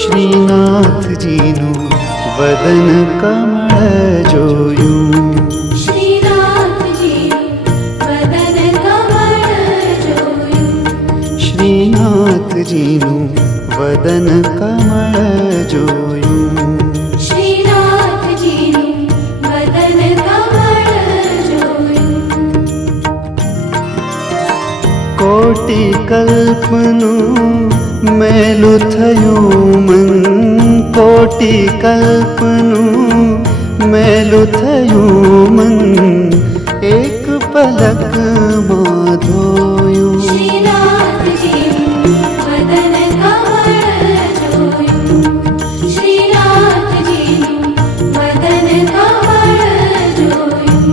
श्रीनाथ जीनु वदन कमल जोयूं। श्रीनाथ जीनु वदन कमल जोयूं। श्रीनाथ जीनु वदन कमल जोयूं। श्रीनाथ जीनु वदन कमल जोयूं। कोटि कल्पनु मेलु थयुं मन, कोटि कल्पनु मेलु थयुं मन, एक पलक मां धोयूं। श्रीनाथ जीनु वदन कमल जोयूं। श्रीनाथ जीनु वदन कमल जोयूं।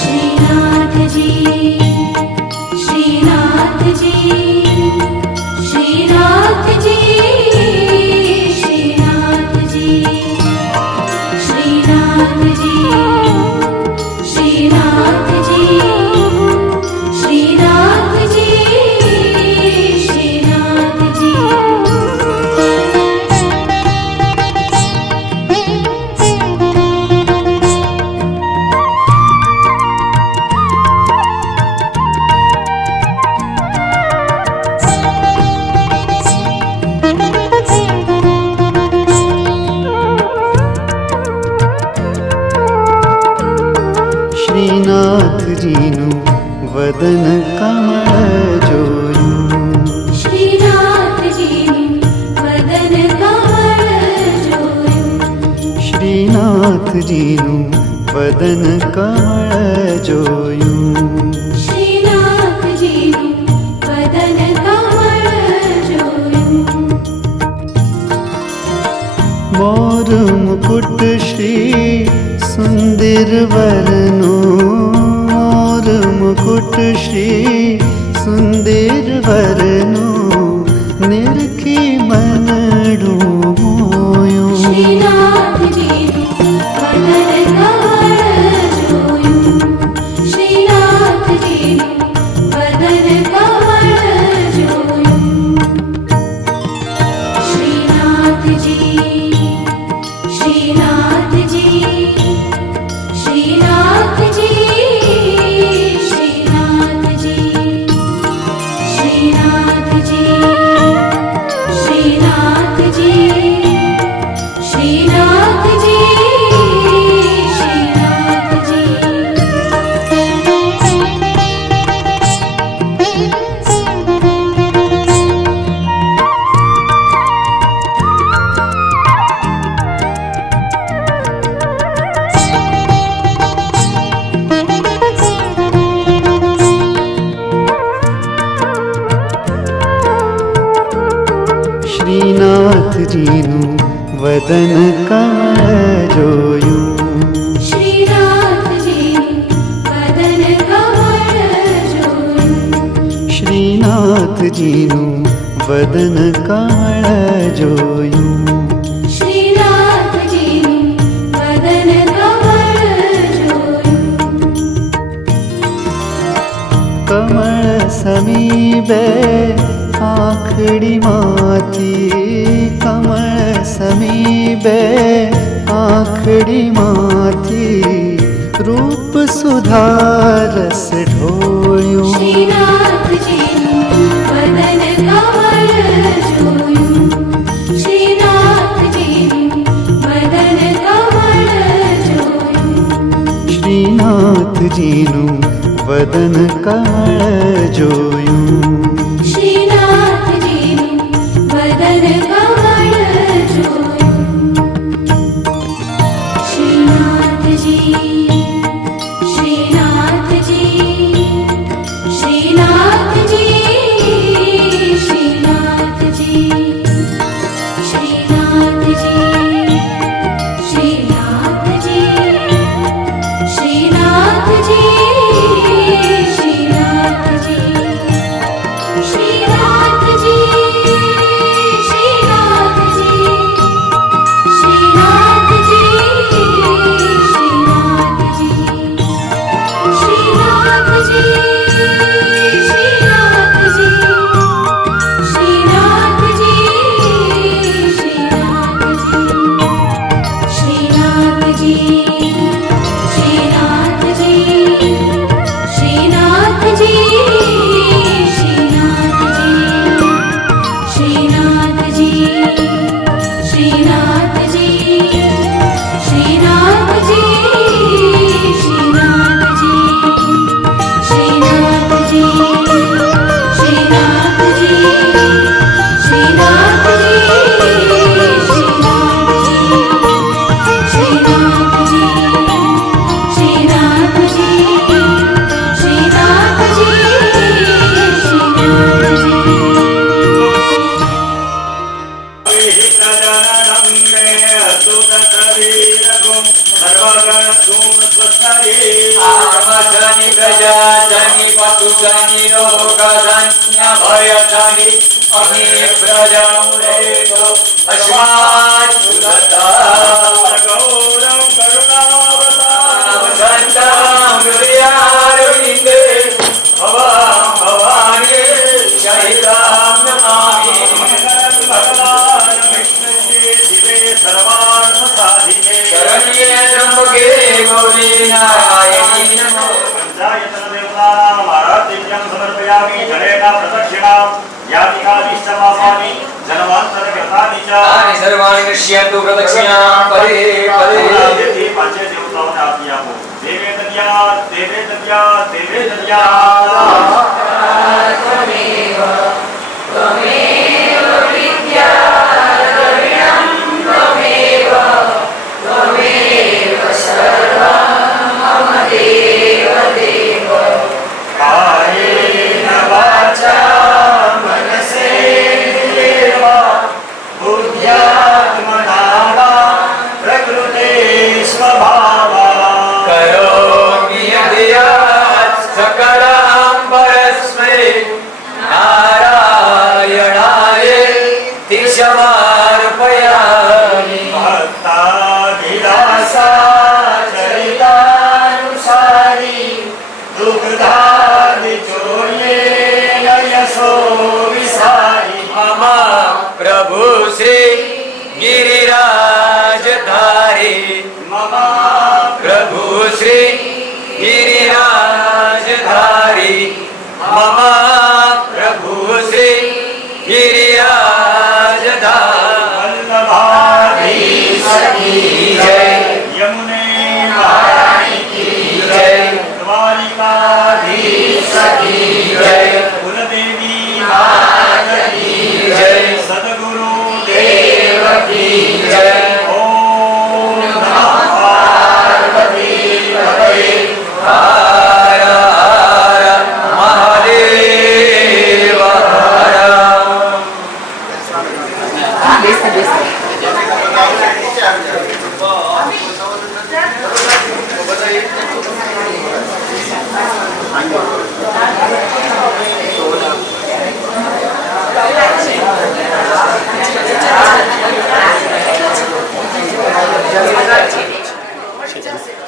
श्रीनाथ जी, श्रीनाथ जी, श्रीनाथ जी, श्रीनाथ जी, श्रीनाथ जी, श्रीनाथ जी, श्रीनाथ जी, श्रीनाथ जी। श्रीनाथ जीनु वदन कमल जोयूं। श्रीनाथ जीनु वदन कमल जोयूं। श्रीनाथ जीनु वदन कमल जोयूं। श्रीनाथ जीनु वदन कमल जोयूं। मोर मुकुट श्री सुंदर वरनो, मोर मुकुट श्री सुंदर वरनो, निरखी मनडू मोयूं। श्रीनाथ जीनु वदन कमल जोयूं। श्रीनाथ जीनु वदन कमल जोयूं। श्रीनाथ जी, श्रीनाथ जी, श्रीनाथ जी, श्रीनाथ जी, श्रीनाथ जी, श्रीनाथ जी, श्रीनाथ जी, श्रीनाथ जी। श्रीनाथ जीनु वदन कमल जोयूं। श्रीनाथ जीनु वदन कमल जोयूं। श्रीनाथ जीनु वदन कमल जोयूं। श्रीनाथ जीनु वदन कमल जोयूं। कमल समीबे आखड़ी माथी, कमल समीबे आखड़ी माथी, रूप सुधारस ढोयूं श्रीनाथजीનું વદન કમળ જોયું શ્રીનાથજીનું વદન કમળ જોયું શ્રીનાથજીનું વદન કમળ જોયું શ્રીનાથજીનું વદન કમળ જોયું શ્રીનાથજી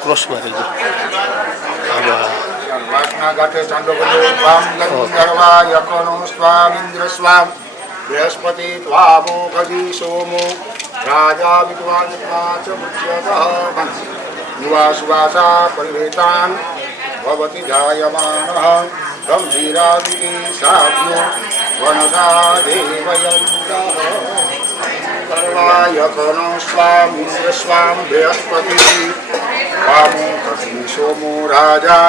ક્રોસમાં થઈ ગયું. बृहस्पति त्वामोघी सोमो राजा विद्वान् च मुच्यतः निवासुवासा परिवेतान् भवति जायमानः गम्भीरादिति साभ्यो वनसा देवयन्तः कर्वाय कनो स्वामिन्द्र स्वां बृहस्पतिः वामो कथि सोमो राजा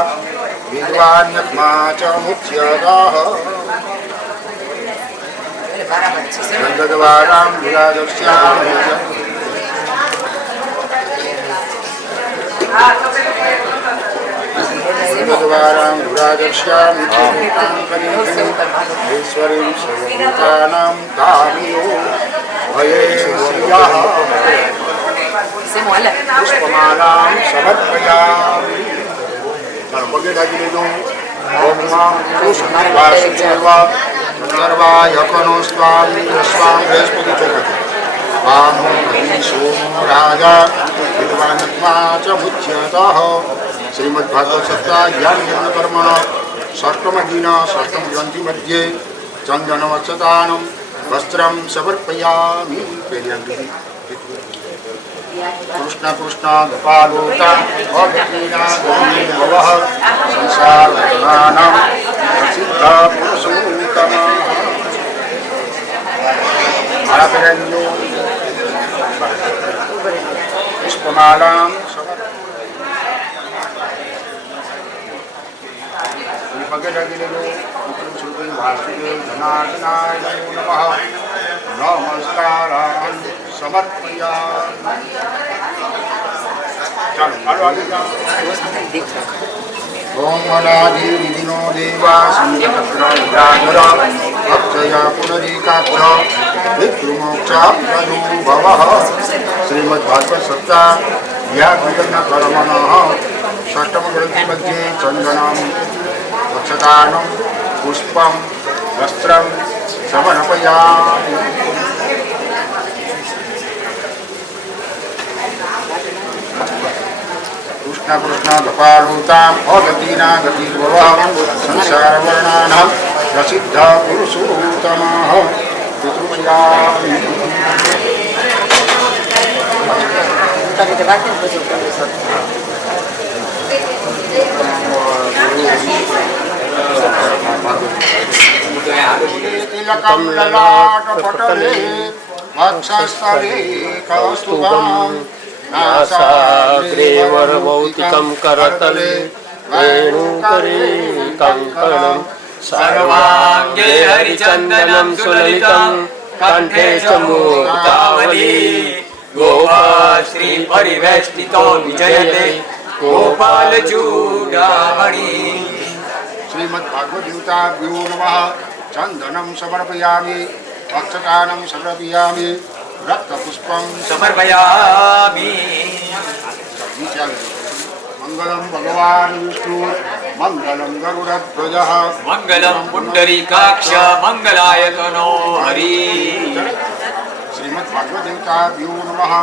विद्वान्यत्मा च मुच्यतः गन्धद्वारां विराजस्यां गन्धद्वारां विराजस्यामि ईश्वरीं सर्वभूतानां कामियो भये श्रियः पुष्पमालां समर्पयामि पगे लागी लेજો ओम नमः पुष्पवासुदेव सर्वाय कनो स्वामी स्वां बृहस्पति चोकति वामो सोमो राजा विद्वान्त्मा च मुच्यतः श्रीमद्भागवत सप्ताह ज्ञान कर्मण षष्ठम दिन षष्ठम ग्रंथि मध्ये चंदनवत्सतानं वस्त्रं समर्पयामि कृष्ण कृष्ण गोपालोता भगतीना गोविंद भवः संसारनानां प्रसिद्ध पुरुषोत्तमः आरभ्यो पुष्पमालां वासुदेव जनार्दनाय नमः नमस्कारान् समर्पयामि ओम अनादि विनो देवा संयत्र भक्तया पुनरीकाक्ष विद्रुमोक्षा प्रदुभवः श्रीमद्भागवत सप्ताह व्याकरण कर्मणः षष्ठम ग्रंथि मध्ये चंदनं वत्सदानं पुष्पं वस्त्रं समर्पयामि कृष्ण कृष्ण गोपालोतां अगतीना गतिर्भवः संसारवर्णानां प्रसिद्ध पुरुषोत्तमः पितृयामि तिलकं ललाटपटले वक्षस्थले कौस्तुभम् नासाग्रेवरभौतिकं करतले वेणुकरे कङ्कणं सर्वाङ्गे हरिचन्दनं सुललितं कण्ठे च मुक्तावली गोपाश्री परिवेष्टितो विजयते गोपालचूडामणि श्रीमद्भागवद्गीताभ्यो नमः चन्दनं समर्पयामि वक्षदानं समर्पयामि रक्तपुष्पं समर्पयामि मंगलम भगवान विष्णु मंगलम गरुड़ध्वजः मंगलम पुंडरीकाक्ष मंगलायतनो हरि श्रीमद्भागवद्गीताभ्यो नमः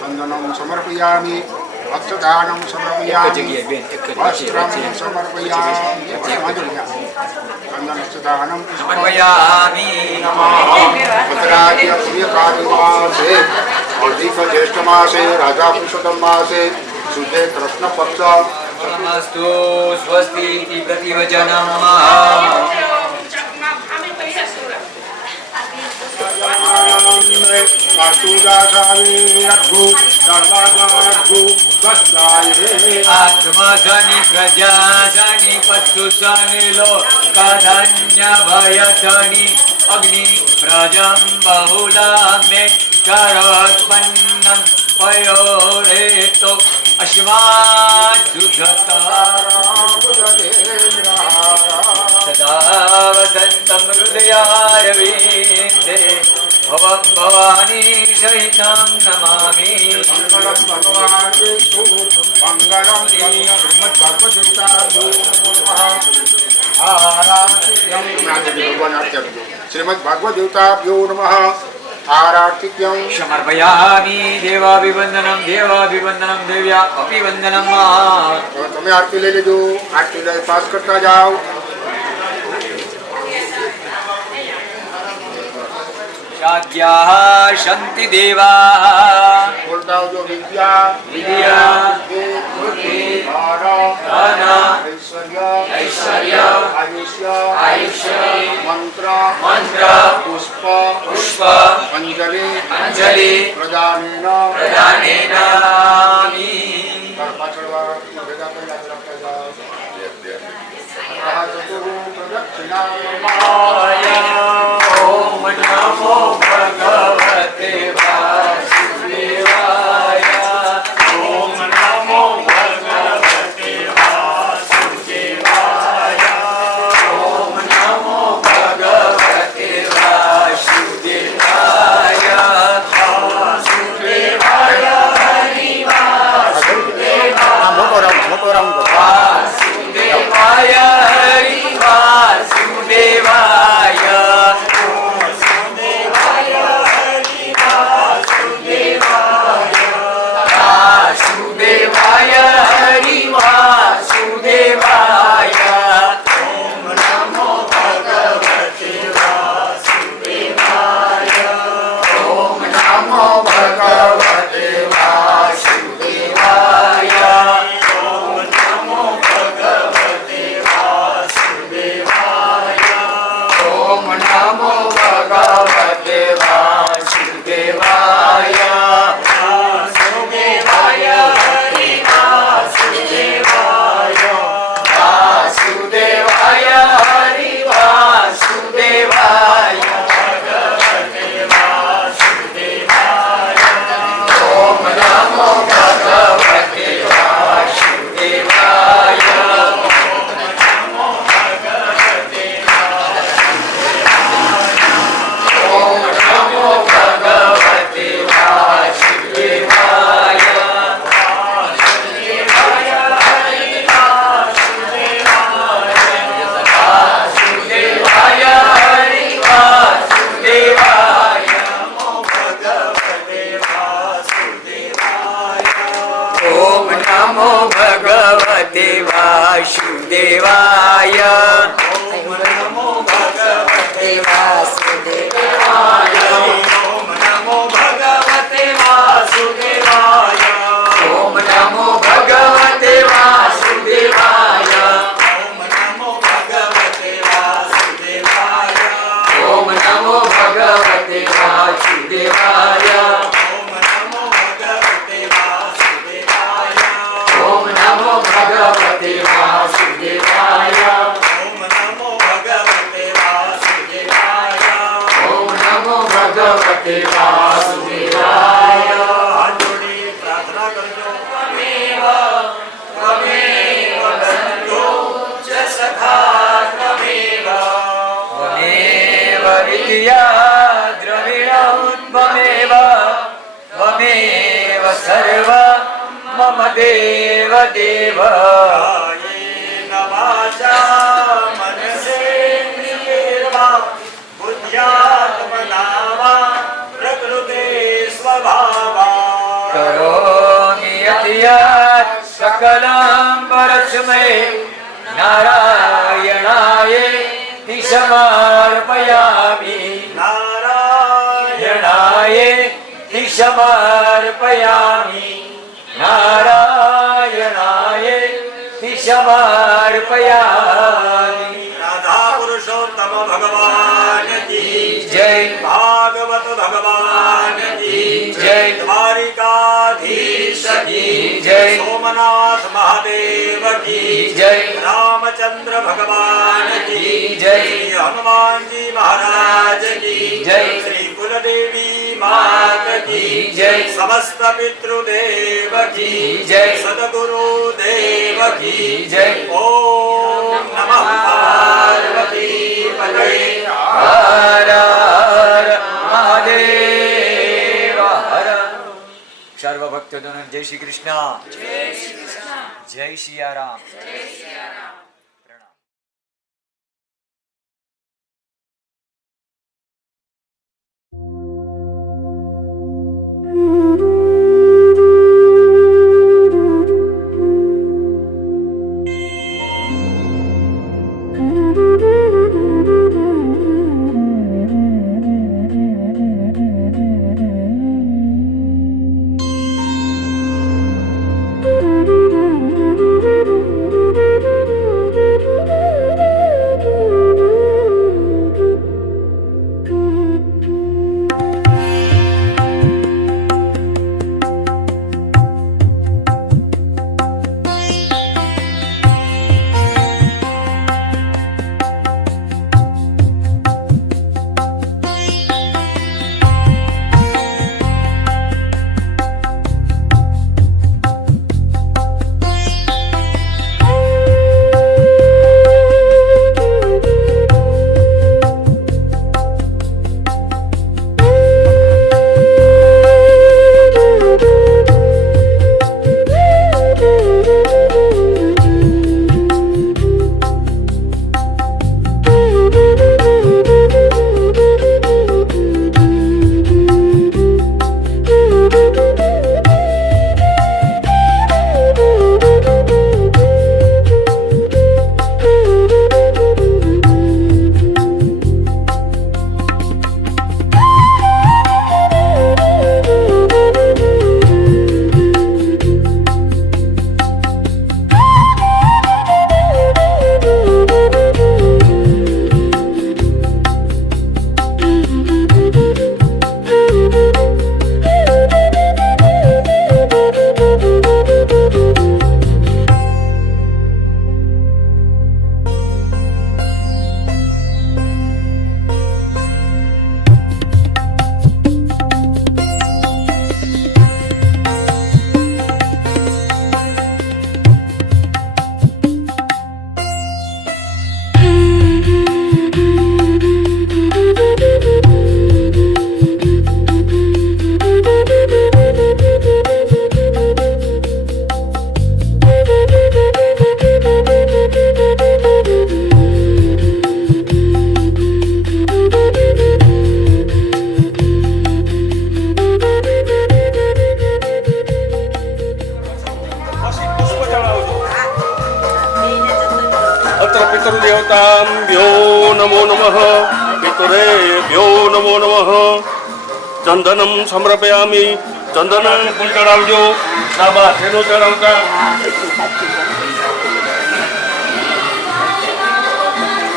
चन्दनं समर्पयामि वक्षदानं समर्पयामि वस्त्रं समर्पयामि चन्दनस्य दानं समर्पयामि उत्तरायण सूर्यकार्तिकमासे अधिक ज्येष्ठ मासे राजा पुरुषोत्तम मासे शुद्धे कृष्ण पक्ष नमस्तु स्वस्ति इति प्रतिवचनम् आत्मधनि प्रजाधनि पशुधनि लोकधन्य भयधनि अग्नि प्रजं बहुलामे करोत्पन्नं पयोरेतो सदा वसन्तं हृदयारविन्दे भवं भवानी सहितं नमामि मंगलम भगवान विष्णु मंगलम श्रीमद्भागवद्गीताभ्यो नमः आरार्तिक्यं समर्पयामि देवाभिवन्दनं देवाभिवन्दनं देव्या अभिवन्दनं तुम्हें आरती ले लीजो आरती ले पास करता जाओ शाद्याः सन्ति देवाः बोलता हो जो विद्या विद्या ધન ऐश्वर्य आयुष्य मंत्र पुष्प अंजलि પ્રદાનેન ઓમ નમો ભગવતે વાસુદેવાય ઓમ નમો ભગવતે વાસુદેવાય ઓમ નમો ભગવતે વાસુદેવાય વાસુદેવાય હરિ વાસુદેવાય હરિ વાસુદેવાય વાસુદેવાય હરિ વાસુદેવાય ઓમ નમો ભગવતે વાસુદેવાય ઓમ નમો ભગવતે વાસુદેવાય ઓમ નમો ભગવતે વાસુદેવાય ઓમ નમો ભગવતે વાસુદેવાય વાસુદેવાય હરિ વાસુદેવાય વાસુદેવાય હરિ વાસુદેવાય ભગવતે વાસુદેવાય ઓમ નમો ભગવતે વાસુદેવાય ઓમ નમો ભગવતે વાસુદેવાય વાસુદેવાય હરિ વાસુદેવાય નમો ભગવતે વાસુદેવાય ઓમ નમો ભગવતે વાસુદેવાય ઓમ નમો ભગવતે વાસુદેવાય ઓમ નમો ભગવતે વાસુદેવાય ઓમ નમો ભગવતે વાસુદેવાય ઓમ નમો ભગવતે વાસુદેવાય ઓમ નમો ભગવતે વાસુદેવાય ઓમ નમો ભગવતે વાસુદેવાય ઓમ નમો ભગવતે વાસુદેવાય ઓમ નમો ભગવતે વાસુદેવાય ઓમ નમો ભગવતે વાસુદેવાય હાથ જોડી પ્રાર્થના કરજો ત્વમેવ બંધો ચ સખા ત્વમેવ ત્વમેવ વિદ્યા દ્રવિણં ત્વમેવ ત્વમેવ સર્વ મમ દેવ દેવ કાયેન વાચા મનસેન્દ્રિયેર્વા બુદ્ધ્યાત્મના વા પ્રકૃતે સ્વભાવા કરોમિ યદ્યત સકલં પરસ્મૈ નારાયણાય સમર્પયામિ નારાયણાય સમર્પયામિ નારાયણાય સમર્પયામિ राधा पुरुषोत्तम भगवान की जय भागवत भगवान की जय द्वारिकाधीश की जय सोमनाथ महादेव की जय रामचंद्र भगवान की जय श्री हनुमान जी महाराज की जय श्री कुलदेवी मात की जय समस्त पितृदेव की जय सदगुरु देव की जय ओम नमः पार्वती पतये हर हर महादेव हर सर्व भक्तजनों जय श्री कृष्ण जय सिया राम प्रणाम। नमः पितरेभ्यो नमो नमः चंदनम समर्पयामि चंदन फूल चढ़ावજો ડાબા થેલો ચડાવતા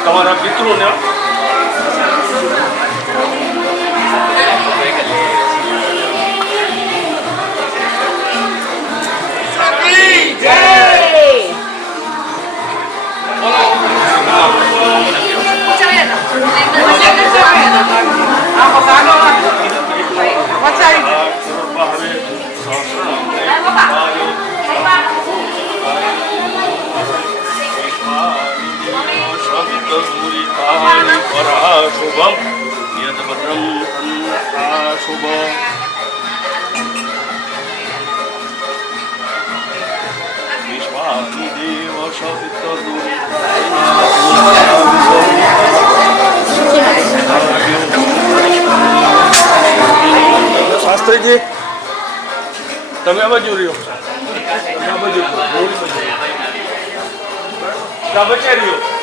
તમારા પિતૃને શુભમ યદભદ્રમ શુભ વિશ્વામિદેવ શાસ્ત્રીજી તમે આ બાજુ રહ્યો આ બાજુ વચ્ચે રહ્યો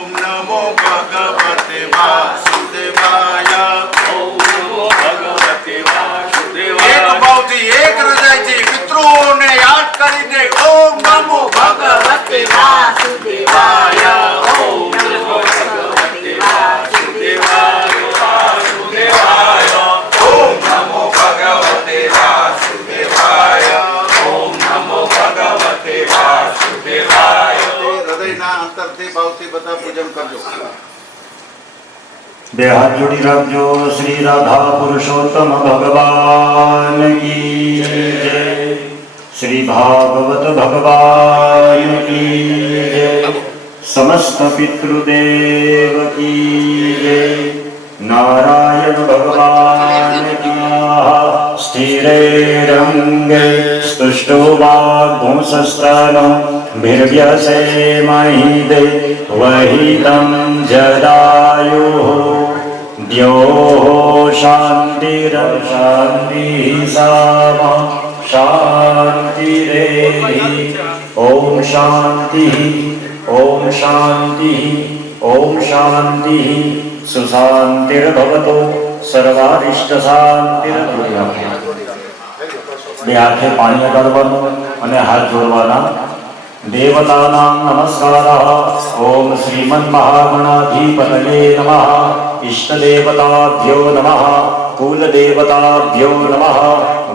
ઓમ નમો ભગવતે વાસુદેવાય ઓમ નમો ભગવતે વાસુદેવાય એક ભાવથી એક હૃદયથી પિતૃઓને યાદ કરીને ઓમ નમો ભગવતે વાસુદેવાય ઓમ નમો ભગવતે વાસુદેવાય વાસુદેવાય ઓમ નમો ભગવતે વાસુદેવાય ઓમ નમો ભગવતે વાસુદેવાય હૃદયના અંતરથી ભાવથી બધા પૂજન કરજો બે હાથ જોડી રાખજો શ્રી રાધા પુરુષોત્તમ ભગવાન કી જય શ્રી ભાગવત ભગવાન કી જય સમસ્ત પિતૃદેવ કી જય નારાયણ ભગવાન કી સ્થિરે રંગે સ્તુષ્ટો વાગ્ભુંસસ્તનો ભીર્વ્યસે મહિદે વહિતમ જદાયુઃ દ્યોઃ શાંતિરશાંતિ સામા શાંતિરેહિ ઓમ શાંતિ ઓમ શાંતિ ઓમ શાંતિ સુશાંતિર્ભવતો સર્વારિષ્ટ શાંતિર્ભવતો બે હાથે પાણી અડાડવાનું અને હાથ જોડવાના દેવતાનાં નમસ્કારઃ ઓમ શ્રીમન મહાગણાધિપતયે નમઃ ઇષ્ટદેવતાભ્યો નમઃ કુલદેવતાભ્યો નમઃ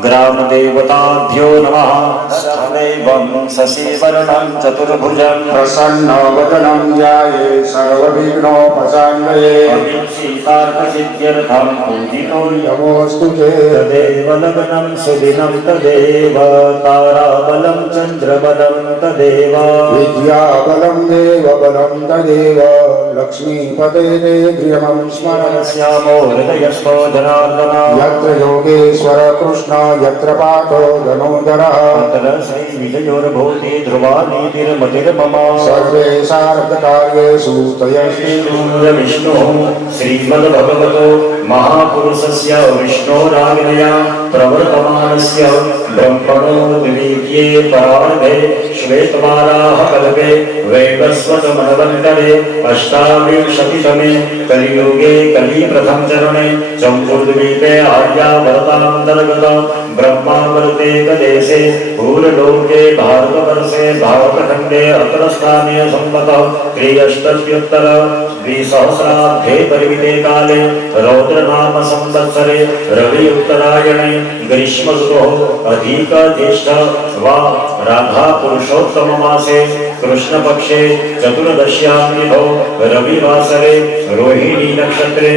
ગ્રામદેવતાભ્યો નમઃ સ્થલેવં શશિવર્ણં ચતુર્ભુજં પ્રસન્નવદनं ध्याये सर्वविघ्नोपशान्तये સીતાર્થસિદ્ધ્યર્થં પૂજિતો नमोऽस्तु ते તદેવ લગ્नं સુદિनं તદેવ તારાબलं ચંદ્રબलं તદેવ विद्याबलं देवबलं तदेव लक्ष्मीपते गृहं स्मरन् શ્યામો હૃદયસ્તો જનાર્દન यत्र योगेश्वर कृष्ण यत्र पाठो धनुधरः તત્ર શ્રી વિજયોર્ભૂતિ ધ્રુવાનીતિર્મતિર્મમ सर्वे सार्थकार्येषु तयश्री વિષ્ણુ શ્રીમદ્ભગવતો મહાપુરુષસ્ય વિષ્ણોરાગ્નયા પ્રવર્તમાનસ્ય બ્રહ્મણો વિવેક્યે પરાર્ધે શ્વેતવારાહ કલ્પે વૈવસ્વતમન્વन्तरे અષ્ટાવિંશતિતમે કલિયુગે કલિપ્રથમ ચરણે ચંપુર્દ્વીપે આર્યાવર્તાંતર્ગત બ્રહ્માવર્તે કદેશે ભૂરલોકે ભારતવર્ષે ભારતખંડે અત્રસ્થાને સંવત ત્રિઅષ્ટત્યુત્તર द्विसहस्राब्धे परिमिते काले रौद्रनाम संवत्सरे रवि उत्तरायणे ग्रीष्म ऋतोः अधिकाधिष्ठ वा राधा पुरुषोत्तम मासे कृष्ण पक्षे चतुर्दश्यां तिथौ रविवासरे रोहिणी नक्षत्रे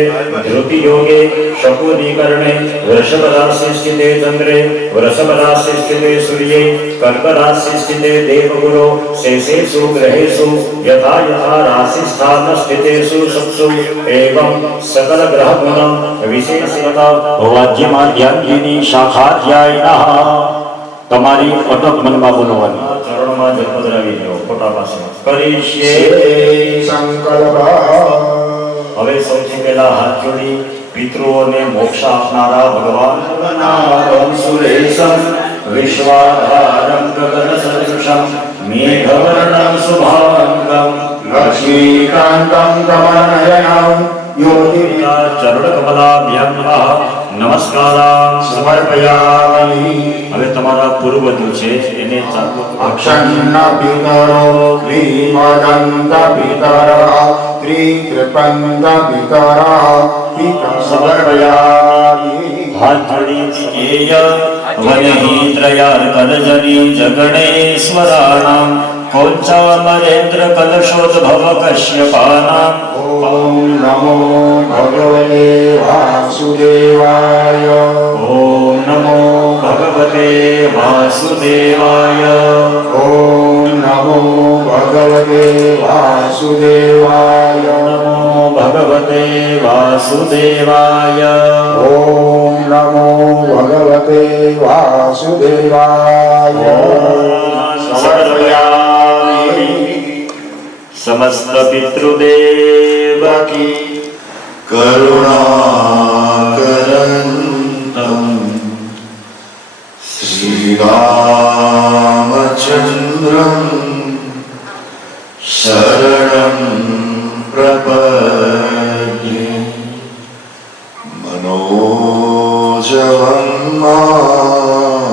धृति योगे शकुनीकरणे वृषभ राशि स्थिते चंद्रे वृषभ राशि स्थिते सूर्ये कर्क राशि स्थिते देवगुरो शेषेषु ग्रहेषु यथा यथा राशि स्थान स्थितेषु सत्सु एवं सकल ग्रह गुण विशेषता वाद्यमाद्यांगिनी शाखाध्यायिनः તમારી અટક મનમાં બોલવાની ચરણમાં જપદ્રાવી લો ફોટા પાસે કરીશીએ સંકલ્પ હવે સૌથી પહેલા હાથ જોડી પિતૃઓને મોક્ષ આપનારા ભગવાન સુરેશમ વિશ્વાધારમ ગગન સદૃશમ મેઘવર્ણમ શુભાંગમ લક્ષ્મીકાંતમ કમલનયનમ યોગિના ચરણ કમલાભ્યંગઃ નમસ્કારાં સમર્પયામિ હવે તમારા પૂર્વજો છે એને અક્ષન્ન પિતરો શ્રીમદંત પિતરઃ ત્રિકૃપંત પિતરઃ સમર્પયામિ હાથ જોડી ધ્યેય વનહિત્રયાર કલજની જગણેશ્વરાણામ કોંચામરેન્દ્ર કલશોદ્ભવ કશ્યપાનામ ઓમ નમો ભગવતે વાસુદેવાય ઓમ નમો ભગવતે વાસુદેવાય ઓમ નમો ભગવતે વાસુદેવાય નમો ભગવતે વાસુદેવાય ઓમ નમો ભગવતે વાસુદેવાય સમસ્ત પિતૃદેવકી करुणाकरन्तम् श्रीरामचन्द्रम् शरणं प्रपद्ये मनोजवं मारुत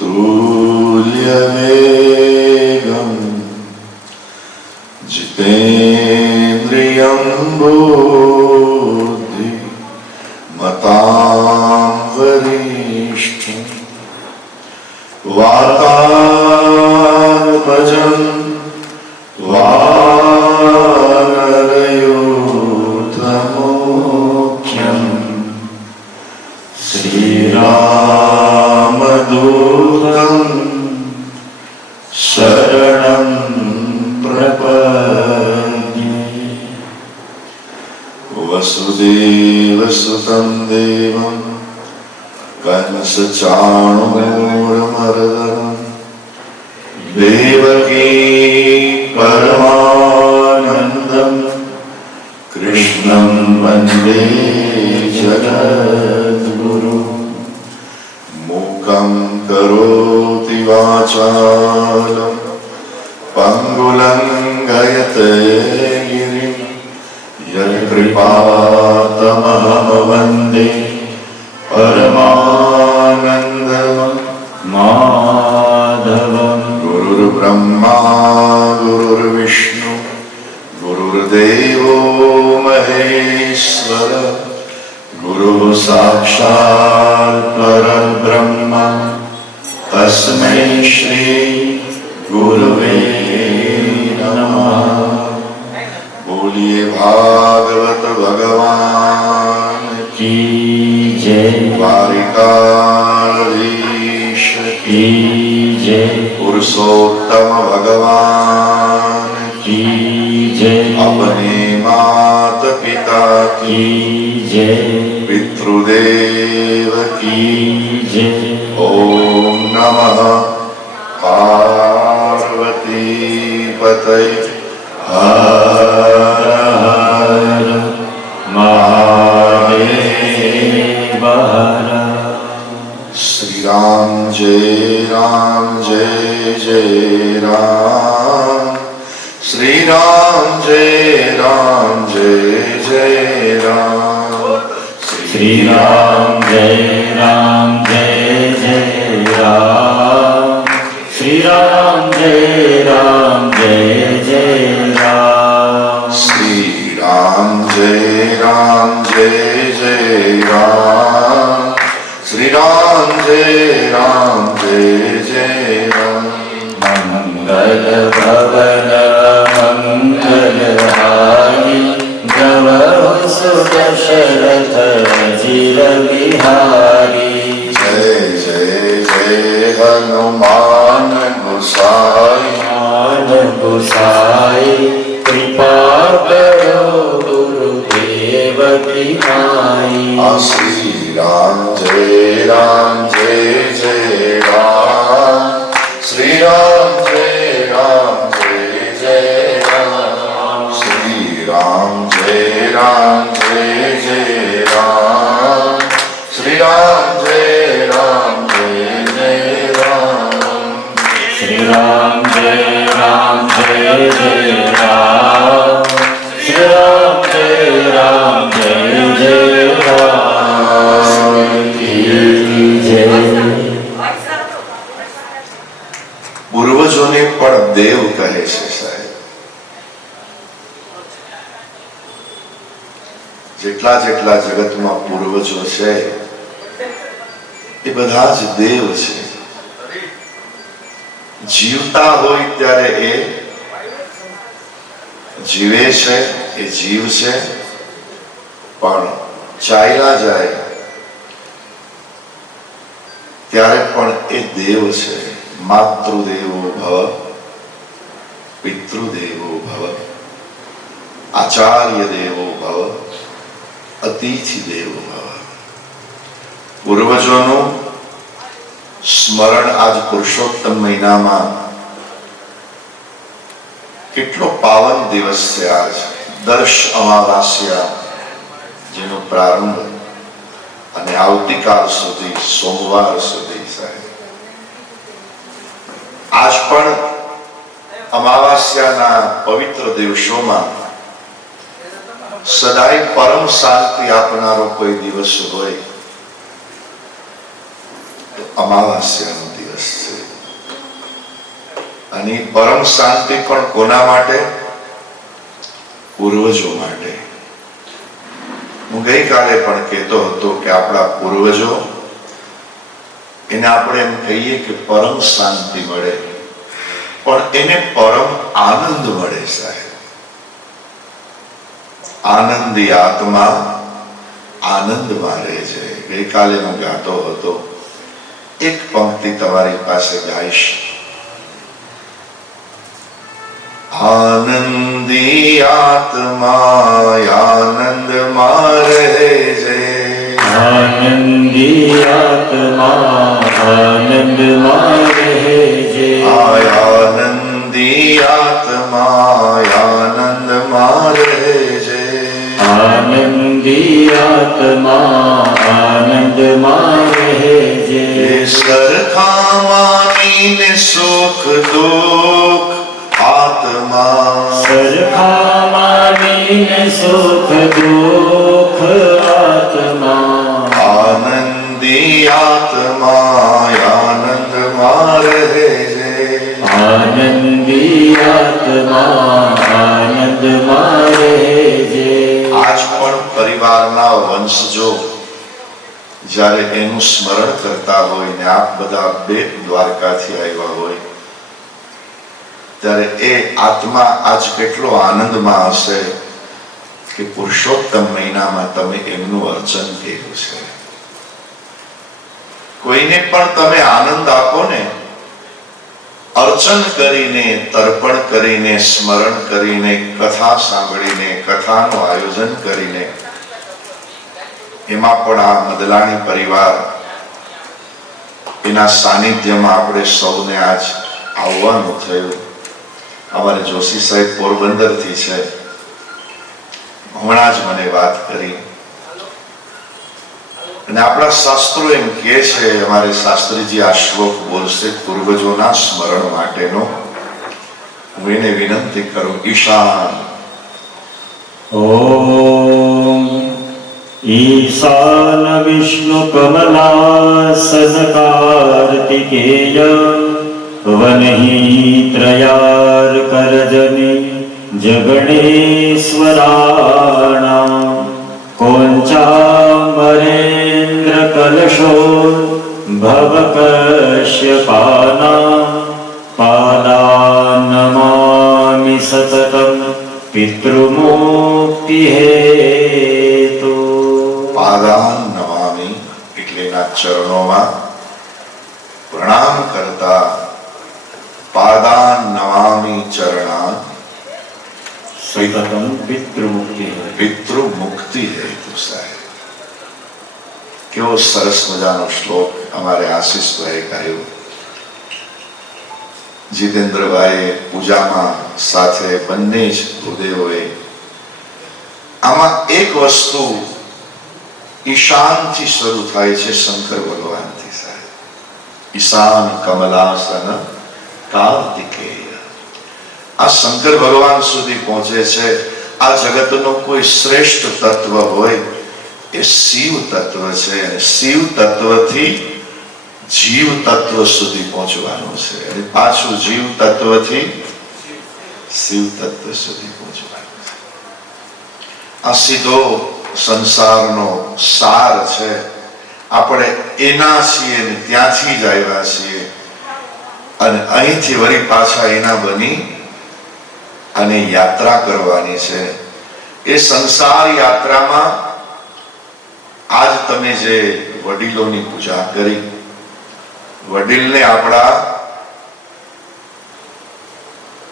तुल्यवेगम् जितेन्द्रियं बुद्धि मतां वरिष्ठं वातात्मजं वानरयूथमुख्यं श्रीरामदूतं शरणं प्रपद्ये वसुदेवसुतं देवं कंसचाणूरमर्दनं देवकी परमानन्दं कृष्णं वन्दे जगद्गुरुं मूकं करोति वाचालं पङ्गुलङ्घयते गिरिं यत्कृपातमहं वन्दे परमानन्दं माधवं गुरुर्ब्रह्मा गुरुर्विष्णु गुरुर्देवो महेश्वर गुरुः साक्षात् परब्रह्म तस्मै श्री गुरुवे नमः। बोलिए भागवत भगवान की जय द्वारिकाधीश की जय पुरुषोत्तम भगवान की जय अपने माता पिता की की जय पितृदेव की जय ओम नमः पार्वती पतये हर हर महादेव हर। श्री राम जय जय राम श्री राम जय जय राम श्री राम जय जय राम श्री राम जय जय राम श्री राम जय जय राम શ્રી રામ રામ જય રામ. મંગલ ભવન મંગલહારી ગૌર સુત દશરથ ચિર બિહારી. જય જય જય હનુમાન ગુસાઈ. જ્ઞાન ગુસાઈ કૃપા કરો ગુરુદેવ કૃપાઈ. આ શ્રી રામ જય જય રામ. શ્રી રામ જય જય રામ. શ્રી રામ જય જય રામ. શ્રી રામ જય જય રામ. શ્રી રામ જય જય રામ. શ્રી રામ જય જય રામ. જય પૂર્વજોને પણ દેવ કહે છે સાહેબ. જેટલા જેટલા જગતમાં પૂર્વજો છે એ બધા જ દેવ છે. જીવતા હોય ત્યારે એ જીવે છે, એ જીવ છે, પણ ચાલ્યા જાય ત્યારે પણ એ દેવ છે. માતૃદેવો ભવ, પિતૃદેવો ભવ, આચાર્ય દેવો ભવ, અતિથિ દેવો ભવ. પૂર્વજોનું સ્મરણ આજ પુરુષોત્તમ મહિનામાં કેટલો પાવન દિવસ છે. આજ દર્શ અમાવાસ્યા જેનો પ્રારંભ અને આવતીકાલ સુધી સોમવાર સુધી સાહેબ. આજ પણ અમાવાસ્યાના પવિત્ર દિવસોમાં સદાય પરમ શાંતિ આપનારો કોઈ દિવસ હોય તો અમાવાસ્યાનો દિવસ છે. અને પરમ શાંતિ પણ કોના માટે? પૂર્વજો માટે. હું ગઈકાલે પણ કહેતો હતો કે આપણા પૂર્વજો, એને આપણે એમ કહીએ કે પરમ શાંતિ મળે, પણ એને પરમ આનંદ મળે સાહેબ. આનંદી આત્મા આનંદમાં રહે છે. ગઈકાલે હું ગાતો હતો, એક પંક્તિ તમારી પાસે ગાઈશ. આનંદી આત્મા આનંદમાં રહે છે. આનંદી આત્મા આનંદમાં રહે છે. આનંદી આત્મા આનંદમાં રહે છે. આનંદી આત્મા આનંદમાં રહે છે. સરખા માનીને સુખ દુઃખ આત્મા. સરખા માનીને સુખ દુઃખ આત્મા. આનંદી આત્મા આનંદમાં રહે છે. આનંદી આત્મા આનંદમાં રહે છે. આજ પણ પરિવારના વંશજો જ્યારે એનું સ્મરણ કરતા હોય ને આપ બધા બેટ દ્વારકાથી આવ્યા હોય ત્યારે એ આત્મા આજ કેટલો આનંદમાં હશે કે પુરુષોત્તમ મહિનામાં તમે એમનું અર્ચન કર્યું છે. કોઈને પણ તમે આનંદ આપો ને, અર્ચન કરીને, તર્પણ કરીને, સ્મરણ કરીને, કથા સાંભળીને, કથાનું આયોજન કરીને, એમાં પણ આ મદલાણી પરિવાર એના સાનિધ્યમાં આપણે સૌને આજ આવવાનું થયું. અમારે જોશી સાહેબ પોરબંદરથી છે, હમણાં જ મને વાત કરી. અને આપણા શાસ્ત્રો એમ કહે છે, અમારે શાસ્ત્રીજી આ શ્લોક બોલશે પૂર્વજોના સ્મરણ માટેનો. હું એને વિનંતી કરું. ઈશાન ઓમ ईशान विष्णु कमलासन कार्तिकेय वनहि त्रयार करजनि जगणेश्वराणां कोञ्चामरेन्द्र कलशो भवकश्यपानां पादान्नमामि सततं पितृमुक्तिहेतु પાદાન નમામી એટલે એના ચરણોમાં પ્રણામ કરતા પાદાન નમામી ચરણાન સતतं પિતૃમુક્તિહેતુ પિતૃ મુક્તિ હેતુ. સાહેબ કેવો સરસ મજાનો શ્લોક અમારે આશીષભાઈ કહ્યું. જીતેન્દ્રભાઈએ પૂજામાં સાથે બંને જ ભૂદેવોએ આમાં એક વસ્તુ ઈશાનથી શરૂ થાય છે, શંકર ભગવાનથી. સાહેબ ઈશાન કમલાસન કાર્તિકેય, આ શંકર ભગવાન સુધી પહોંચે છે. આ જગતનો કોઈ શ્રેષ્ઠ તત્વ હોય એ શિવ તત્વ છે, અને શિવ તત્વથી જીવ તત્વ સુધી પહોંચવાનું છે, અને પાછું જીવ તત્વથી શિવ તત્વ સુધી પહોંચવાનું છે. આ સીધો સંસારનો સાર છે. આપણે એના છીએ ને ત્યાંથી જ આવ્યા છીએ, અને અહીંથી વળી પાછા એના બની અને યાત્રા કરવાની છે. એ સંસાર યાત્રામાં આજ તમે જે વડીલોની પૂજા કરી, વડીલને આપણા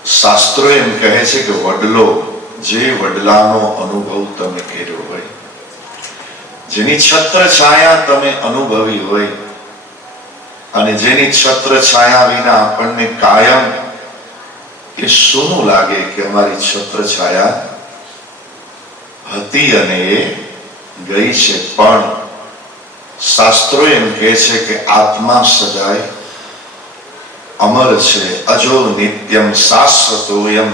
શાસ્ત્રો એમ કહે છે કે વડલો, જે વડલાનો અનુભવ તમે કર્યો હોય, જેની છત્ર છાયા તમે અનુભવી હોય, અને જેની છત્ર છાયા વિના આપણને કાયમ એ શું લાગે કે અમારી છત્ર છાયા હતી અને એ ગઈ છે. પણ શાસ્ત્રો એમ કહે છે કે આત્મા સદાય અમર છે. અજો નિત્યમ શાશ્વતોયમ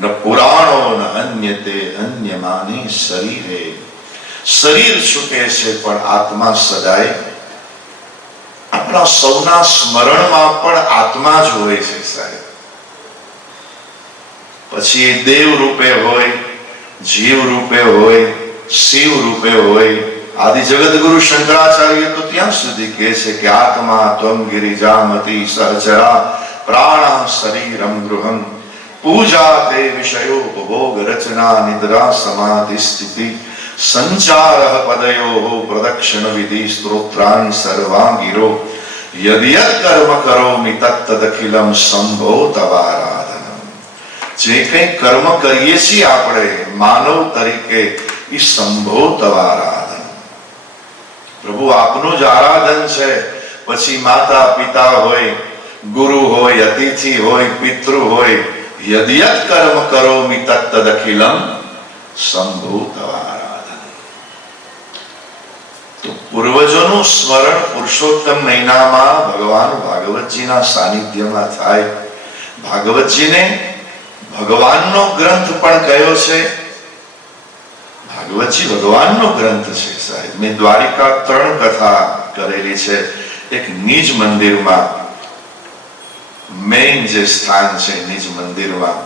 ન પુરાણો ન અન્યતે અન્યમાને શરીરે. શરીર છૂટે છે પણ આત્મા સદાય, આપણા સૌના સ્મરણમાં પણ આત્મા જ હોય છે. સાહેબ પછી એ દેવ રૂપે હોય, જીવ રૂપે હોય, શિવ રૂપે હોય. આદિ જગતગુરુ શંકરાચાર્ય તો ત્યાં સુધી કહે છે કે આત્મા ત્વમ ગિરિજામતી સહચરા પ્રાણ શરીરમ ગૃહમ પૂજા તે વિષયો ઉપભોગ રચના નિદ્રા સમાધિ સ્થિતિ સંચાર પદયો પ્રદક્ષિણ વિધિ સ્ત્રોત્રાણિ સર્વાંગીરો યદ્યત કર્મ કરોમિ તત્તદખિલમ શંભો તવારાધનમ. જે કંઈ કર્મ કરીએ છીએ આપણે માનવ તરીકે, એ શંભો તવારાધન, પ્રભુ આપનું જ આરાધન છે. પછી માતા પિતા હોય, ગુરુ હોય, અતિથિ હોય, પિતૃ હોય, યદ્યત કર્મ કરોમિ તત્તદખિલમ શંભો તવારાધન. તો પૂર્વજોનું સ્મરણ પુરુષોત્તમ મહિનામાં ભગવાન ભાગવતજીના સાનિધ્યમાં થાય. ભાગવતજીને ભગવાનનો ગ્રંથ પણ કયો છે. ભાગવતજી ભગવાનનો ગ્રંથ છે. સાહેબ મેં દ્વારિકા 3 કથા કરેલી છે. એક નિજ મંદિરમાં, મેઇન જે સ્થાન છે નિજ મંદિરમાં,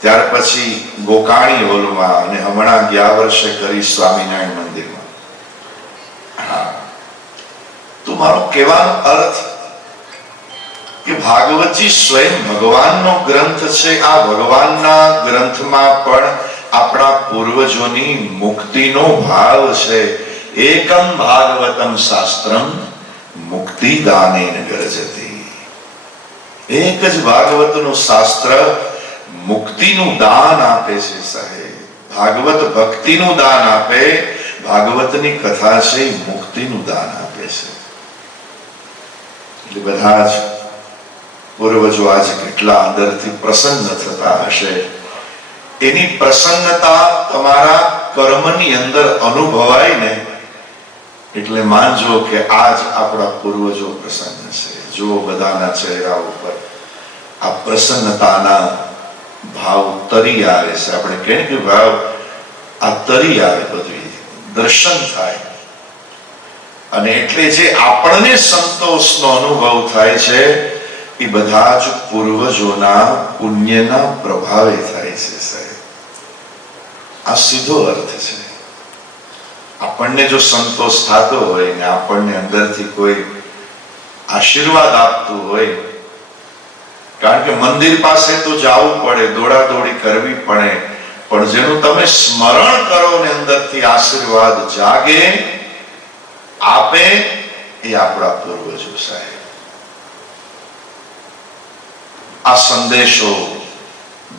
ત્યાર પછી ગોકાણી હોલમાં, અને હમણાં ગયા વર્ષે કરી સ્વામિનારાયણ મંદિરમાં. હા, તો મારો કહેવાનો અર્થ કે ભાગવતજી સ્વયં ભગવાનનો ગ્રંથ છે. આ ભગવાનના ગ્રંથમાં પણ આપણા પૂર્વજોની મુક્તિનો ભાવ છે. એકમ ભાગવતમ શાસ્ત્રમ મુક્તિદાનેન ગરજતી. એક જ ભાગવતનું શાસ્ત્ર મુક્તિનું દાન આપે છે. સાહેબ ભાગવત ભક્તિનું દાન આપે, ભાગવતની કથા છે મુક્તિનું દાન આપે છે. એટલે બધા જ પૂર્વજો આજે કેટલા અંદરથી પ્રસન્ન થતા હશે. એની પ્રસન્નતા તમારા કર્મની અંદર અનુભવાય ને, એટલે માનજો કે આજ આપણા પૂર્વજો પ્રસન્ન છે. જો બધાના ચહેરા ઉપર આ પ્રસન્નતાના ભાવ તરી આવે છે. આપણે કહીએ કે ભાવ આ તરી આવે, બધું દર્શન થાય, અને એટલે જે આપણને સંતોષનો અનુભવ થાય છે એ બધા જ પૂર્વજોના પુણ્યના પ્રભાવે થાય છે. સાહેબ આ સીધો અર્થ છે. આપણને જો સંતોષ થતો હોય ને આપણને અંદરથી કોઈ આશીર્વાદ આપતું હોય, કારણ કે મંદિર પાસે તો જવું પડે, દોડાદોડી કરવી પડે, પણ જેનું તમે સ્મરણ કરો ને અંદરથી આશીર્વાદ જાગે આપે, એ આપણા પૂર્વજો સાહેબ. આ સંદેશો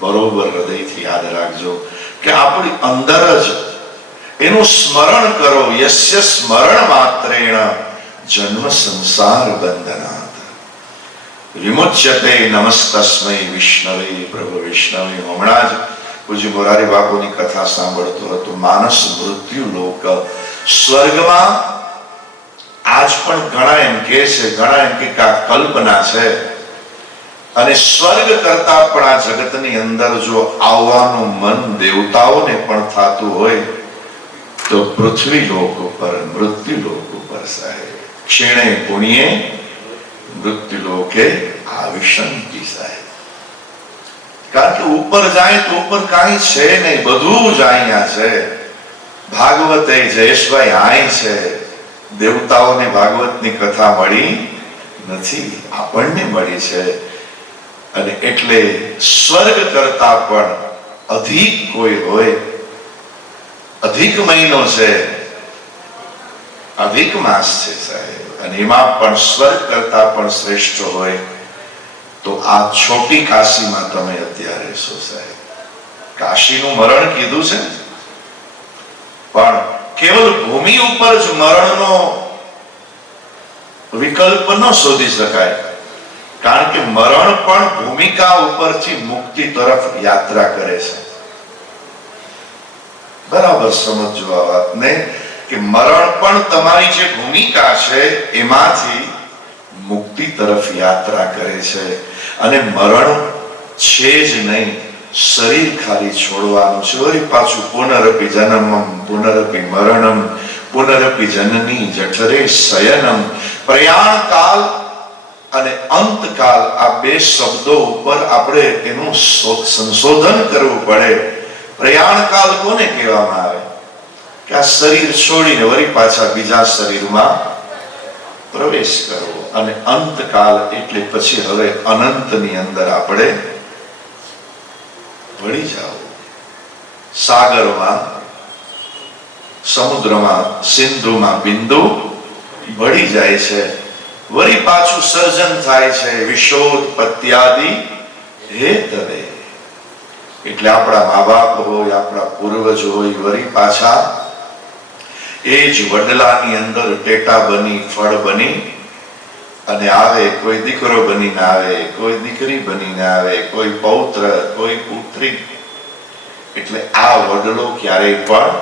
બરોબર હૃદયથી યાદ રાખજો કે આપણી અંદર જ એનું સ્મરણ કરો. યસ્ય સ્મરણ માત્રેણ જન્મ સંસાર બંધનાત વિમુચ્યતે નમસ્તસ્મૈ વિષ્ણવે પ્રભુ વિષ્ણવે. હમણાં જ પૂજ્ય મોરારી બાપુની કથા સાંભળતો હતો. માનસ મૃત્યુ લોક, સ્વર્ગમાં આજ પણ ઘણા એમ કે છે, ઘણા એમ કે આ કલ્પના છે, અને સ્વર્ગ કરતા પણ આ જગતની અંદર જો આવવાનું મન દેવતાઓને પણ થતું હોય તો પૃથ્વી લોક ઉપર, મૃત્યુ લોક ઉપર સાહેબ ક્ષીણે પુણ્યે મૃત્યુ લોકે આવિશંતિ સાહેબ. કારણ કે ઉપર જાય તો ઉપર કાંઈ છે નહીં, બધું જ અહીંયા છે. ભાગવતે જયેશભાઈ આય છે, દેવતાઓને ભાગવતની કથા મળી નથી, આપણને મળી છે. અને એટલે સ્વર્ગ કરતા પણ અધિક કોઈ હોય, અધિક મહિનો છે, અધિક માસ છે સાહેબ, અને એમાં પણ સ્વર્ગ કરતા પણ શ્રેષ્ઠ હોય તો આ છોટી કાશીમાં તમે અત્યારે છો સાહેબ. કાશીનું મરણ કીધું છે, પણ કેવલ ભૂમિ ઉપર જ મરણનો વિકલ્પ ન શોધી શકાય, કારણ કે મરણ પણ ભૂમિકા ઉપરથી મુક્તિ તરફ યાત્રા કરે છે. બરાબર સમજો આ વાતને કે મરણ પણ તમારી જે ભૂમિકા છે એમાંથી મુક્તિ તરફ યાત્રા કરે છે. અને મરણ છે જ નહીં, શરીર ખાલી છોડવાનું છે. વળી પાછું પુનરપી જન્મમ પુનરપી મરણમ પુનરપી જનની જઠરે શયનમ. પ્રયાણ કાલ અને અંતકાલ, આ બે શબ્દો ઉપર આપણે એનું સંશોધન કરવું પડે. પ્રયાણકાલ કોને કહેવામાં આવે? કે આ શરીર છોડીને વળી પાછા બીજા શરીરમાં પ્રવેશ કરવો. અને અંતકાલ એટલે પછી હવે અનંતની અંદર આપણે વળી જાવ. સાગરમાં, સમુદ્રમાં, સિંધુમાં બિંદુ ભળી જાય છે, વળી પાછું સર્જન થાય છે વિશોત્પત્યાદિ હેતવે. એટલે આપણા મા બાપ હોય, આપણા પૂર્વજ હોય, વળી પાછા એ જ વડલાની અંદર ટેટા બની, ફળ બની અને આવે. કોઈ દીકરો બનીને આવે, કોઈ દીકરી બનીને આવે, કોઈ પૌત્ર, કોઈ પુત્રી. એટલે આ વડલો ક્યારેય પણ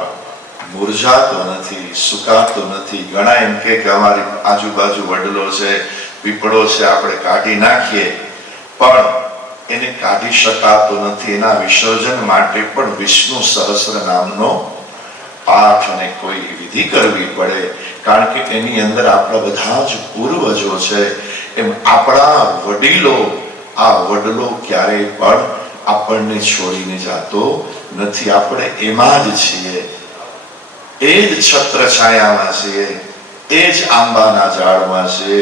મુરઝાતો નથી, સુકાતો નથી. ઘણા એમ કે અમારી આજુબાજુ વડલો છે, પીપળો છે, આપણે કાઢી નાખીએ, પણ એને કાઢી શકાતો નથી. એના વિસર્જન માટે પણ વિષ્ણુ સહસ્ર નામનો પાઠ અને કોઈ વિધિ કરવી પડે, કારણ કે એની અંદર આપણા બધા જ પૂર્વજો છે. એમ આપણા વડીલો, આ વડલો ક્યારેય પણ આપણને છોડીને જાતો નથી. આપણે એમાં જ છીએ, એ જ છત્ર છાયામાં છીએ, એ જ આંબાના ઝાડમાં છીએ.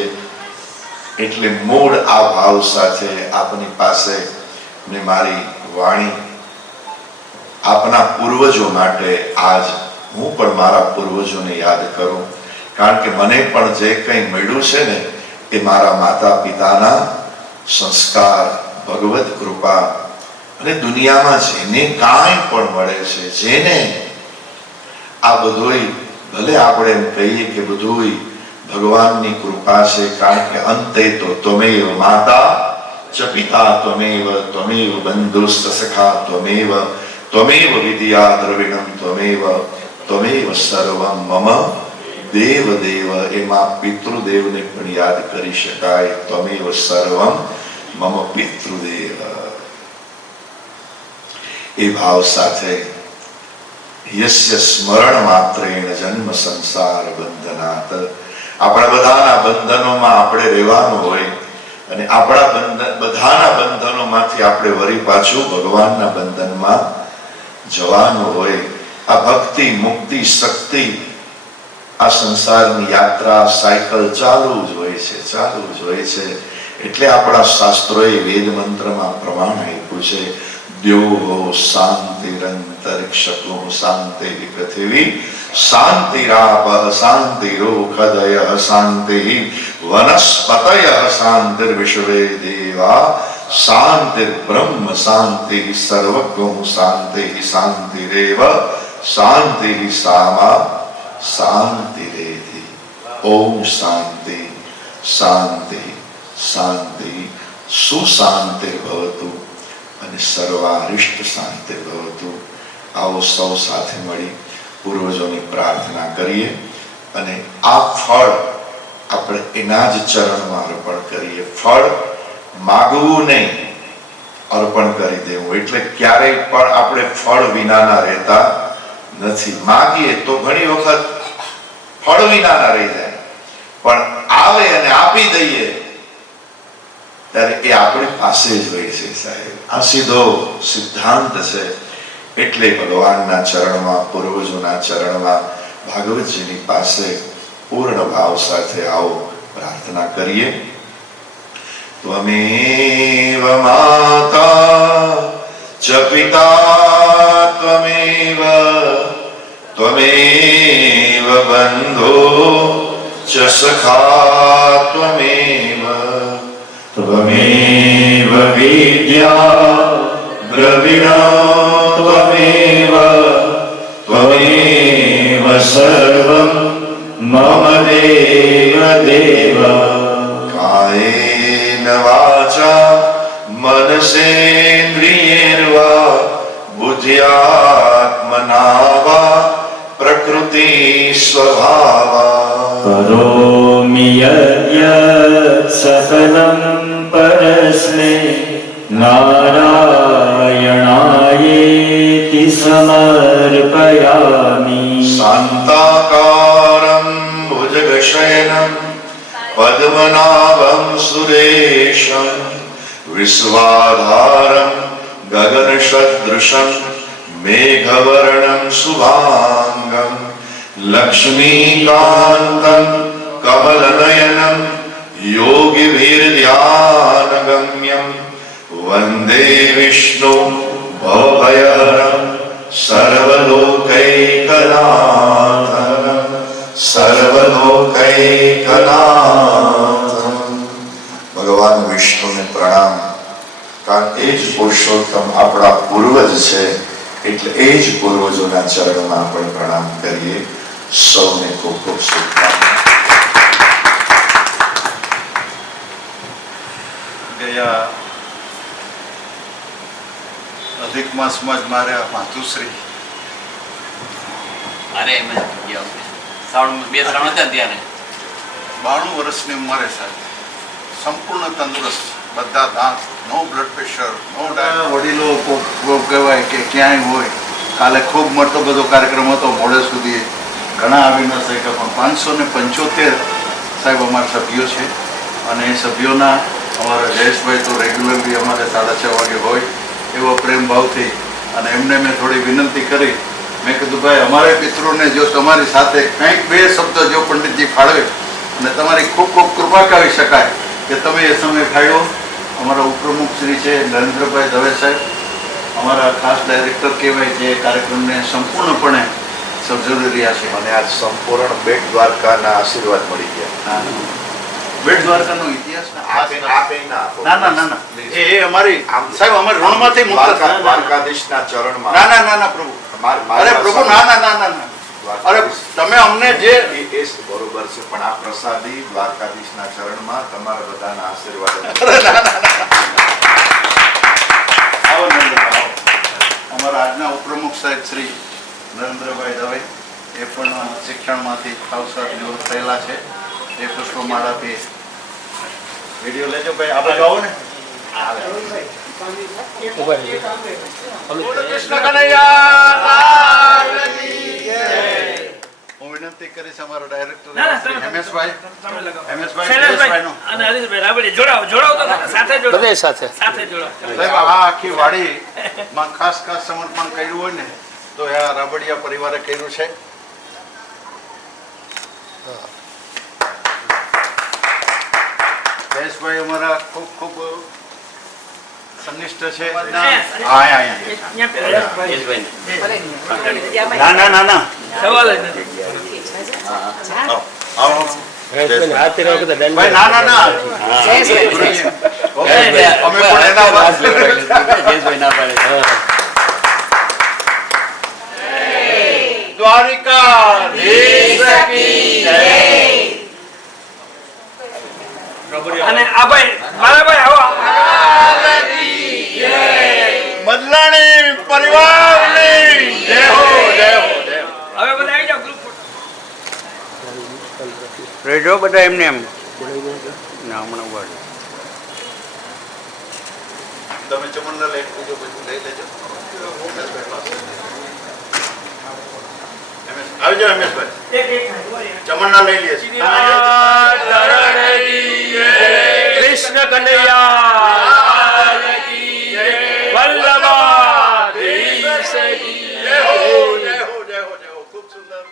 એટલે મૂળ આ ભાવ સાથે આપની પાસે ને મારી વાણી આપના પૂર્વજો માટે આજ હું પણ મારા પૂર્વજોને યાદ કરું, કારણ કે મને પણ જે કંઈ મળ્યું છે ને એ મારા માતા પિતાના સંસ્કાર, ભગવત કૃપા. અને દુનિયામાં જેને કાંઈ પણ મળે છે, જેને આ બધુંય ભલે આપણે એમ કહીએ કે બધુંય ભગવાનની કૃપા છે, કારણ કે અંતે તો ત્વમેવ માતા ચ પિતા ત્વમેવ ત્વમેવ બંધુસ્ત સખા ત્વમેવ ત્વમેવ વિદ્યા દ્રવિણમ ત્વમેવ ત્વમેવ સર્વમ મમ દેવ દેવ. એમાં પિતૃદેવને પણ યાદ કરી શકાય. ત્વમેવ સર્વમ મમ પિતૃદેવ. એ ભાવ સાથે યસ્ય સ્મરણ માત્રેણ જન્મ સંસાર બંધનાત. આપણા બધાના બંધનોમાં આપણે રહેવાનું હોય, અને આપણા બધાના બંધનોમાંથી આપણે વળી પાછું ભગવાનના બંધનમાં જવાનું હોય. આ ભક્તિ, મુક્તિ, શક્તિ આ સંસારની યાત્રા સાયકલ ચાલુ જ હોય છે, ચાલુ જ હોય છે. એટલે આપણા શાસ્ત્રોએ વેદ મંત્રમાં પ્રમાણ આપ્યું છે, દ્યોહો શાંતિરંતરિક્ષકો શાંતિ પૃથ્વી શાંતિરાપઃ શાંતિરોખદયઃ શાંતિ વનસ્પતયઃ શાંતિર્વિશ્વે દેવા શાંતિર્બ્રહ્મ શાંતિ સર્વગો શાંતિ શાંતિરેવ શાંતિ સામા શાંતિરેધિ. ઓમ શાંતિ શાંતિ શાંતિ સુશાંતિર્ભવતુ અને સર્વારિષ્ટ શાંતિર્ભવતુ. આવો સૌ સાથે મળી પૂર્વજોની પ્રાર્થના કરીએ અને આ ફળ આપણે એના જ ચરણમાં અર્પણ કરીએ. ફળ માગવું નહીં, અર્પણ કરી દેવું. એટલે ક્યારેય પણ આપણે ફળ વિનાના રહેતા નથી. માગીએ તો ઘણી વખત ફળ વિનાના રહી જાય, પણ આવે અને આપી દઈએ ત્યારે એ આપણી પાસે જ હોય છે સાહેબ. આ સીધો સિદ્ધાંત છે. એટલે ભગવાનના ચરણમાં, પૂર્વજોના ચરણમાં, ભાગવતજીની પાસે પૂર્ણ ભાવ સાથે આવો પ્રાર્થના કરીએ. ત્વમેવ માતા ચ પિતા ત્વમેવ ત્વમેવ બંધો ચ સખા ત્વમેવ ત્વમેવ વિદ્યા દ્રવિણો ત્વમેવ ત્વમેવ સર્વં મમ દેવ દેવ. કાયેન વાચા મનસેન્દ્રિયેર્વા બુદ્ધ્યાત્મના વા પ્રકૃતિ સ્વભાવા. કરોમિ યદ્યત સકલં પરસ્મૈ નારાયણાયેતિ સમર્પયામિ. શાંતાકારં ભુજગશયनं પદ્મનાભં સુરેશં વિશ્વાધારં ગગનસદૃશં મેઘવર્ણં શુભાંગં લક્ષ્મીકાન્तं કમલનયनं યોગીભીર્ધ્યાનગમ્યં વંદે વિષ્ણુ ભવભયહરં સર્વલોકૈકનાથં સર્વલોકૈકનાથં. ભગવાન વિષ્ણુને પ્રણામ. કારણ એ જ પુરુષોત્તમ આપણા પૂર્વજ છે, એટલે એ જ પૂર્વજોના ચરણમાં આપણે પ્રણામ કરીએ. સૌને ખૂબ ખૂબ શુભકામના. ગયા અધિક માસમાં જ મારે માતુશ્રી અરે એમ જ ગયા શ્રાવણ 2 શ્રાવણ હતા ત્યારે 92 વર્ષની ઉંમરે સાહેબ સંપૂર્ણ તંદુરસ્ત, બધા દાંત, નો બ્લડ પ્રેશર, નો ડાયાબિટીસ. વડીલો કહેવાય કે ક્યાંય હોય. કાલે ખૂબ મોટો બધો કાર્યક્રમ હતો, મોડે સુધી ઘણા આવી ન શક્યા, પણ 575 સાહેબ અમારા સભ્યો છે. અને એ સભ્યોના અમારા જયેશભાઈ તો રેગ્યુલરલી અમારે 6:30 વાગે હોય એવો પ્રેમ ભાવથી, અને એમને મેં થોડી વિનંતી કરી. મેં કીધું ભાઈ અમારે પિતૃને જો તમારી સાથે કંઈક 2 શબ્દ જો પંડિતજી ફાળવે અને તમારી ખૂબ ખૂબ કૃપા કરી શકાય કે તમે એ સમય ફાળ્યો. અમારા ઉપપ્રમુખ શ્રી છે નરેન્દ્રભાઈ દવે સાહેબ, અમારા ખાસ ડાયરેક્ટર કહેવાય, જે કાર્યક્રમને સંપૂર્ણપણે સર્જરી રહ્યા છે. અને આજ સંપૂર્ણ બેટ દ્વારકાના આશીર્વાદ મળી ગયા. બેટ દ્વારકાનો ઇતિહાસ ના ના ના ના એ અમારી સાહેબ અમારી રણમાંથી મુક્ત થયા. દ્વારકાધીશના ચરણમાં. ના પ્રભુ, અરે પ્રભુ, ના. અરે તમે અમને જે એ બરોબર છે, પણ આ પ્રસાદી દ્વારકાધીશના ચરણમાં તમારા બધાના આશીર્વાદ. આવો નરેન્દ્રભાઈ, આવો. અમારા આજના ઉપપ્રમુખ સાહેબ શ્રી નરેન્દ્રભાઈ દવે, એ પણ શિક્ષણમાંથી ખાવસાદ નિવૃત્ત થયેલા છે. એ પુષ્પમાળાથી વિડીયો લેજો ભાઈ. આપણે ગાવો ને. હું વિનંતી કરીશ અમારા ડાયરેક્ટર હેમેશભાઈ સાહેબ, આ આખી વાડીમાં ખાસ સમર્પણ કર્યું હોય ને તો આ રાબડિયા પરિવારે કર્યું છે. પરેશભાઈ અમારા ખૂબ ખૂબ સંનિષ્ઠ છે. ના ના ના ના સવાલ જ નથી. આવો. ભાઈ ના ના ના અમે પણ એના વાત જયેશભાઈ ના પાડે છે. અને આ ભાઈ મારા ભાઈ આવો. બદલાણી પરિવારની જય હો જય હો જય હો. હવે બધા આવી જાઓ ગ્રુપ ફોટો. રેજો બધા એમને એમ ના હમણાં ઉભા રહો. તમે ચમનના લઈ લેજો પછી લઈ લેજો. આવી જાઓ રમેશભાઈ. ચમનના લઈ લે છે. કૃષ્ણ કનૈયા વલ્લભાધીશ કી જય હો જય હો જય હો જય હો. ખૂબ સુંદર.